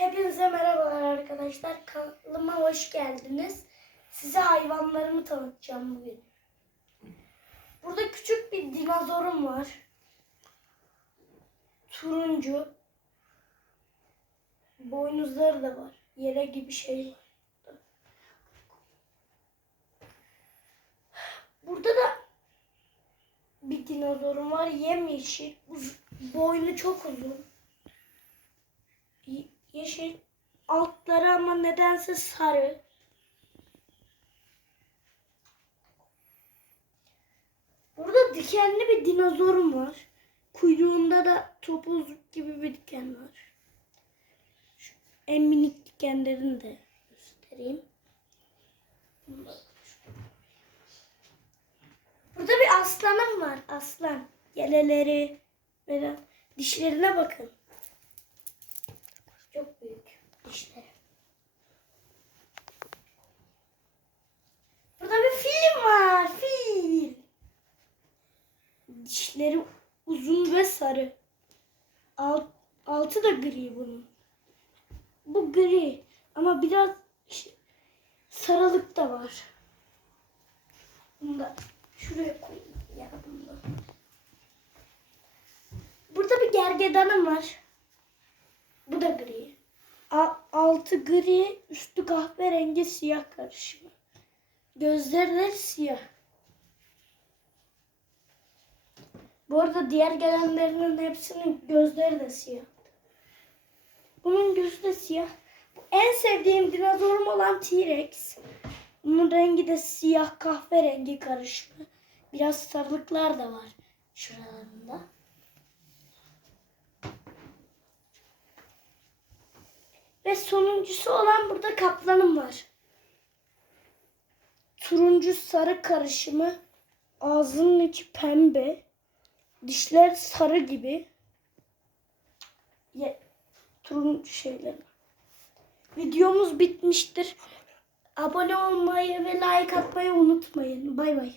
Hepinize merhabalar arkadaşlar. Kanalıma hoş geldiniz. Size hayvanlarımı tanıtacağım bugün. Burada küçük bir dinozorum var. Turuncu. Boynuzları da var. Yere gibi şey var. Burada da bir dinozorum var. Yemyeşil. Boynu çok uzun. Yeşil altları ama nedense sarı. Burada dikenli bir dinozorum var. Kuyruğunda da topuzluk gibi bir diken var. Şu en minik dikenlerini de göstereyim. Burada bir aslanım var. Aslan. Yeleleri dişlerine bakın. Çok büyük dişleri. Burada bir film var. Fil. Dişleri uzun ve sarı. Alt, altı da gri bunun. Bu gri ama biraz sarılık da var. Bunu da şuraya koyayım ya bunu da. Burada bir gergedanım var. Bu da gri. Altı gri, üstü kahverengi siyah karışımı. Gözleri de siyah. Bu arada diğer gelenlerinin hepsinin gözleri de siyah. Bunun gözü de siyah. En sevdiğim dinozorum olan T-Rex. Bunun rengi de siyah kahverengi karışımı. Biraz sarılıklar da var şuralarında. Ve sonuncusu olan burada kaplanım var. Turuncu sarı karışımı. Ağzının içi pembe. Dişler sarı gibi. Ye, turuncu şeyler. Videomuz bitmiştir. Abone olmayı ve like atmayı unutmayın. Bay bay.